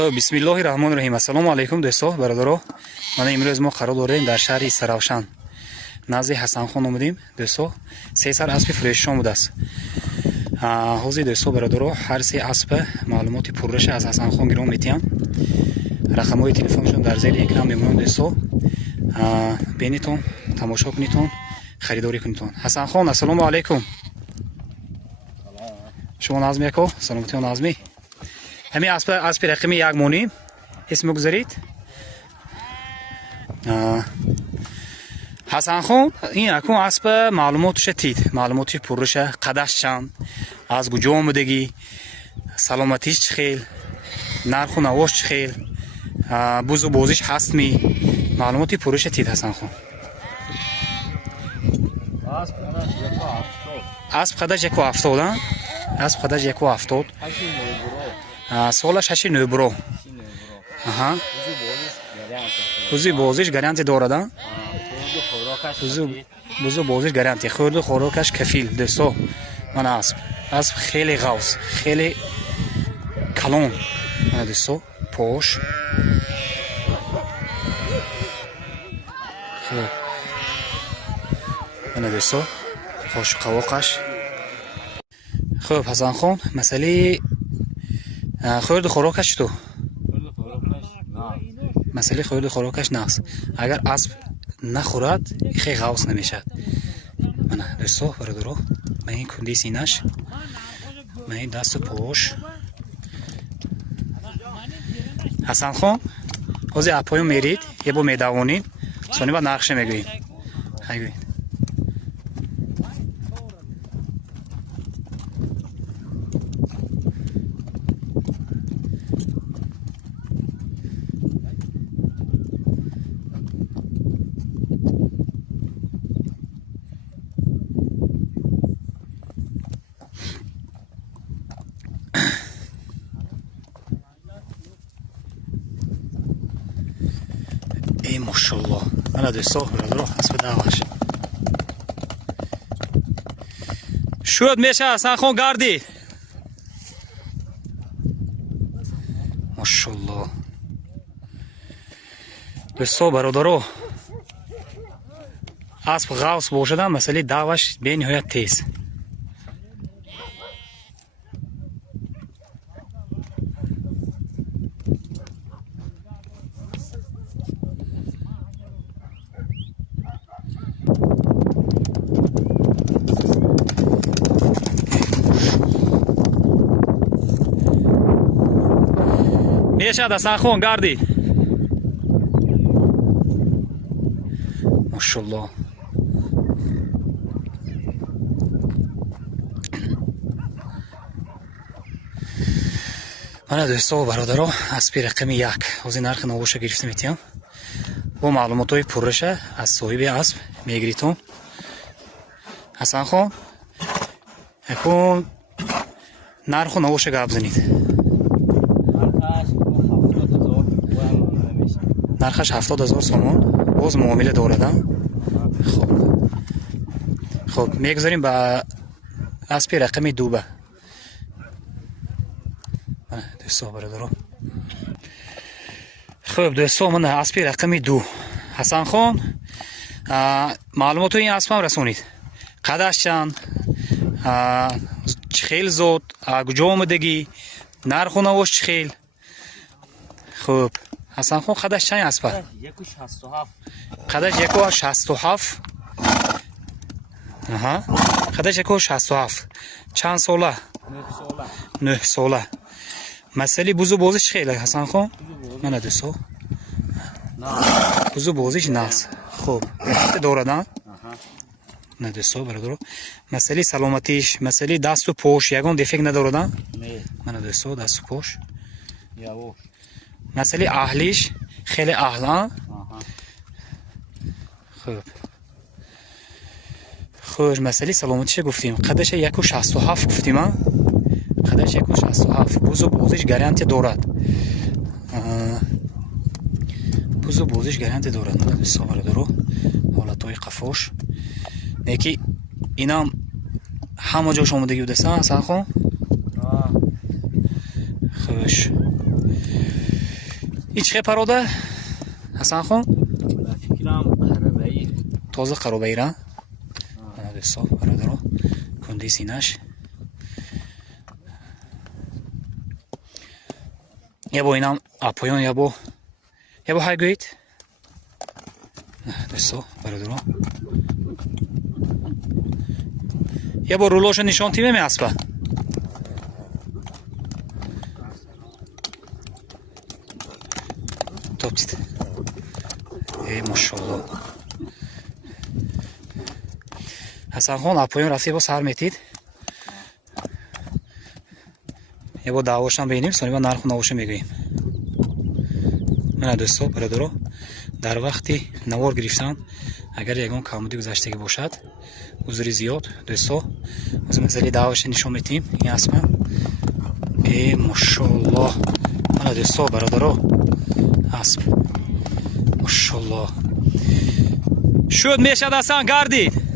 خب بسم الله الرحمن الرحیم. السلام علیکم دوستان برادران. من امروز ما قرار داریم در شهر سراوشان نزد حسن خان اومدیم دوستان. سه سر اسب فروش آمده است. حاضر دوستان برادران هر سه اسب معلومات پررش از حسن خان گیرم میتین. رقم های تلفنشون در زیر اکران میمونن دوستان. بینیتون تماشا کنیتون خریداری کنیتون. حسن خان السلام علیکم. شما نازمی کو سلامتی و نازمی. همین اسب رقمی یک مونی اسم بگذارید. حسن خان این اکون اسب معلوماتش تید معلوماتش پرش قدش چند از کجا آمدگی سلامتیش چخیل نرخ و نواش چخیل بوز و بازیش هست می معلوماتی پرش تید حسن خان. اسب قدش یک و هفتاد اسب قدش یک و هفتاد سالش 8 برو. بوزی بازیش گارانتی دارد. بوزو بازیش گارانتی خورد و خوراکش کفیل دوستا. من اسب خیلی غوص خیلی کلون من دوستا پوش من دوستا خوش قواقش. خب حسن خان مسئله خورد خوراکش تو مسئله خورد خوراکش نست. اگر اسب نخورد خیلی غوص نمیشد. من دوستا برادرو من این کندی سینش من این دست پوش حسن خان حوزی اپایو میرید یه با میدوانیم سانی با نقشه میگویم هایگویم. ای ماشاءالله من دوستا برادران اسب دعواش شد میشه حسن خان گردی ماشاءالله دوستا برادران اسب غوص باشد مسئله دعواش به نهایت تیز. میشد حسن خان گردی ماشاءالله. من دوستا و برادران اسب رقم 1 از این نرخ نوش گرفته میتیم با معلومات های پرش از صاحب اسب میگیریتون. حسن خان اکون نرخ نوش گپ زنید. نرخش 70,000 سومان باز معامله دارد. خب میگذاریم به اسب رقم 2 به دوستا برادران. خب دوستا من اسب رقم 2 حسن خان معلومات این اسب هم رسونید. قدش چند چخیل زود کجا آمدگی نرخ و نواش چخیل. خب حسن خان قدش چند اسب؟ قدش 1.67 قدش 1.67 چند ساله؟ 9 ساله. مسئله بوزو بازیش خیلی حسن خان من دوستا بوزو بازیش نست. خب دارد نه دوستا برادرو مسئله سلامتیش مسئله دست و پوش یگان دیفکت ندارد. من دوستا دست و پوش مسئله اهلیش خیلی اهلا. خب مسئله سلامتیش گفتیم قدش 1.67 گفتیم قدش 1.67 بوز و بازیش گارانتی دارد. بوز و بازیش گارانتی دارد. دوستا برادرو حالت های قفاش یکی اینا همه جاش آمدگی بوده حسن خان. خوش چه پروده حسن خان فکرم قربایی تازه قربایی را دوستا برادرها کندی سینش یا با اینم اپایان یا با های گوید دوستا برادرها یا با رولوش نشان تیمه می اسبه توپتید ای ماشاءالله حسن خان اپایان رفتی با سر میتید یا با دعواشم بینیم سانی با نرخ و نواشم میگوییم من دوستا برادرها در وقتی نوار گرفتن اگر یگان کامودی گذشتگی باشد حضوری زیاد دوستا از مسئله دعواش نشان میتیم این اسمه ای ماشاءالله من دوستا برادرها اسب ماشاءالله شد میشد اصلا گردید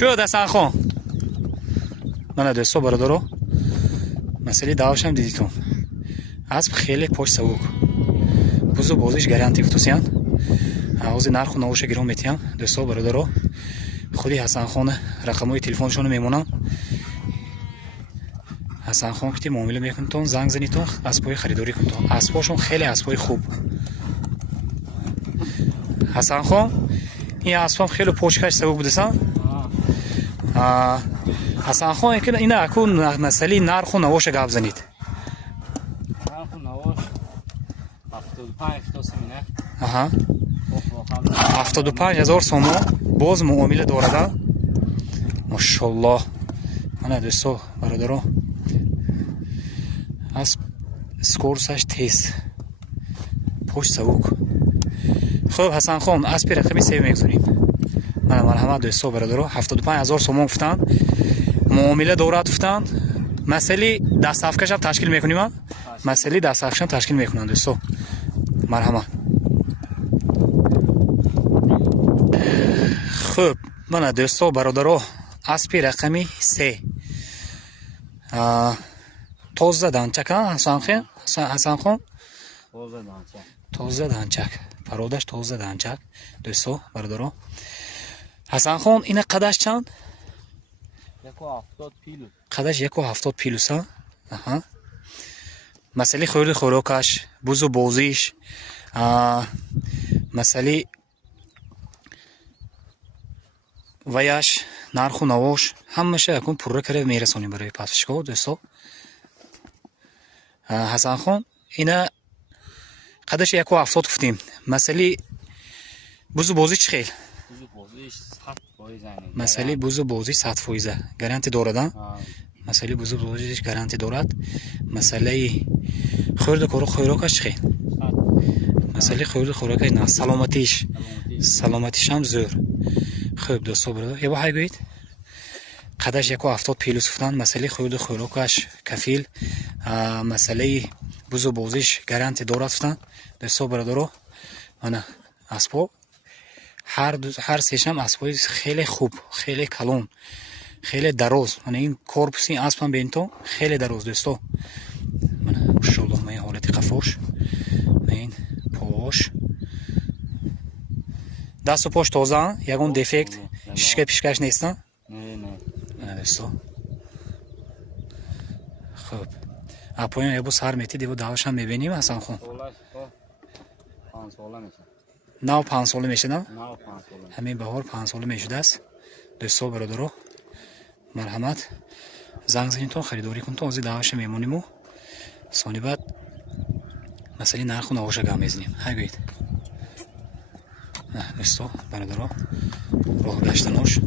شد حسن خان من دوستا برادرها مسئله دعواشم دیدیتون اسب خیلی پشت سبوک بوزو بازیش گارانتی فتوسیان آغاز نرخ و نوش گرام میتیم دوستا برادرها خودی حسن خان رقمای تلفنشون میمونن حسن خان که معامله میکنتون زنگ زنیتون اسبای خریداری کنتون اسباشون خیلی اسبای خوب حسن خان این اسبام خیلی پشتکش سبوک بودسن حسن خان که اینا اکون مسئله نرخ و نوش گپ زنید نرخ و نواش 75 تا سمینه 75000 سوم باز معامله دارد ماشاءالله من دوستا برادرها اسب سکورسش تیز پشت سبوک خب حسن خان اسب رقمی 3 میگذاریم من مرحمت دوستا برادرها 75000 سوم گفتن معامله دارد گفتن مسئله دست افکش هم تشکیل میکنیم مسئله دست افکش هم تشکیل میکنن دوستا مرحمت خب من دوستا برادرها اسب رقمی 3 تازه دانچک حسن خان تازه دانچک پرودش تازه دانچک دوستا برادرها حسن خان این قدش چند 170 پیلو قدش 170 پیلوس ها مسئله خورد خوراکش بوز و بازیش مسئله ویش نرخ و نواش همشه اکون پره کرده میرسونیم برای پسشگاه دوستا حسن خان اینا قدش 170 گفتیم مسئله بوز و بازی چی خیل مسئله بوز و بازی 100% گارانتی دارد مسئله بوز و بازیش گارانتی دارد مسئله خورد خوراکش چی خیل مسئله خورد خوراکش نه سلامتیش هم زور خوب دوستا برادر یا با های گوید قدش 170 پیلوس گفتن مسئله خورد خوراکش کفیل مسئله بوز و بازیش گارانتی دارد گفتن دوستا برادر من اسبا هر سیشم اسبای خیلی خوب خیلی کلون خیلی دراز من این کورپوس این اسبم بین تو خیلی دراز دوستا من ماشاءالله من حالت قفاش من پاش دست و پاش تازه یگون دیفکت شیشکه پیشکش نیستن نه دوستا خب اپایان یه بو سر میتی دیو دعواش هم میبینیم حسن خان 5 ساله میشه نو 5 ساله میشه نه 5 ساله همین بهار 5 ساله میشده است دوستا برادرها مرحمت زنگ زنیتون خریداری کنتون از دعواش میمونیم و ثانی بعد مسئله نرخ و نواش گام میزنیم های گوید نه دوستا برادرها راه گشتناش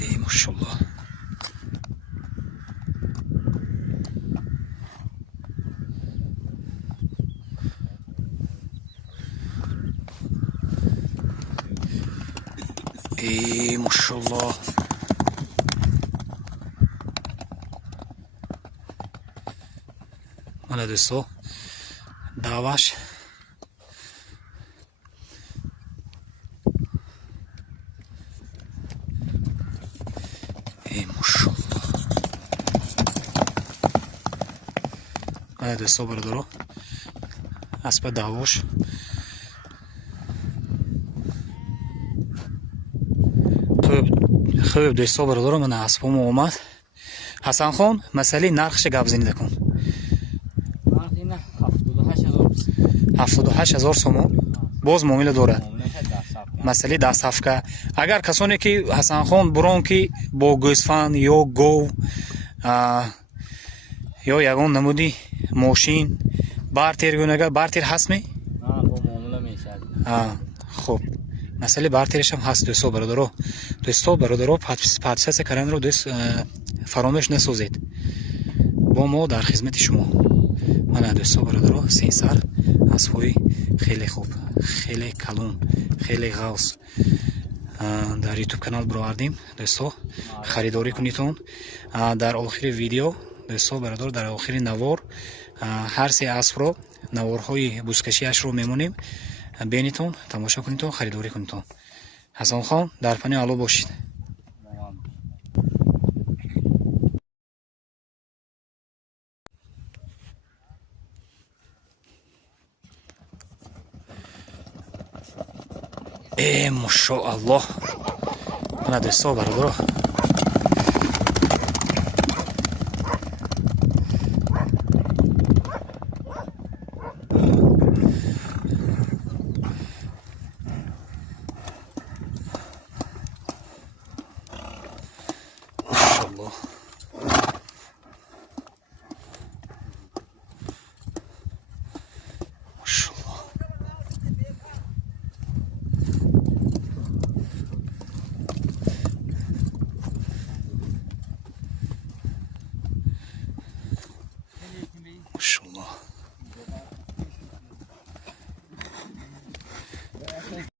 ای ماشاءالله ماشاءالله. mana do'stlar davash ماشاءالله. mana do'stlar birodaro اسب دواش خوب دوستان برادران من اسبم اومد. حسن خان مسئله نرخش گپ زنی کن. نرخ اینه 78000 78000 سوم باز معامله داره. مسئله دست هفته اگر کسانی که حسن خان برون که با گوسفند یا گو یا یگان نمودی ماشین بارتیر گونگا بارتیر هست می؟ با معامله میشه. خب مسئله بارتیرش هم هست دوستان برادران. دوستان برادران پادشاه کردن رو دوست فراموش نسازید. با ما در خدمت شما. من دوستان برادران سه سر اسبای خیلی خوب خیلی کلون خیلی غوث در یوتیوب کانال برآوردیم. دوستان خریداری کنیتون. در آخر ویدیو دوستان برادر در آخر نوار هر سه اسب رو نوارهای بوسکشیش رو میمونیم. بینیتون تماشا کنیتون خریداری کنیتون. حسن خان در پناه علا باشید. ماشاءالله. من دوستا برادر ماشاءالله.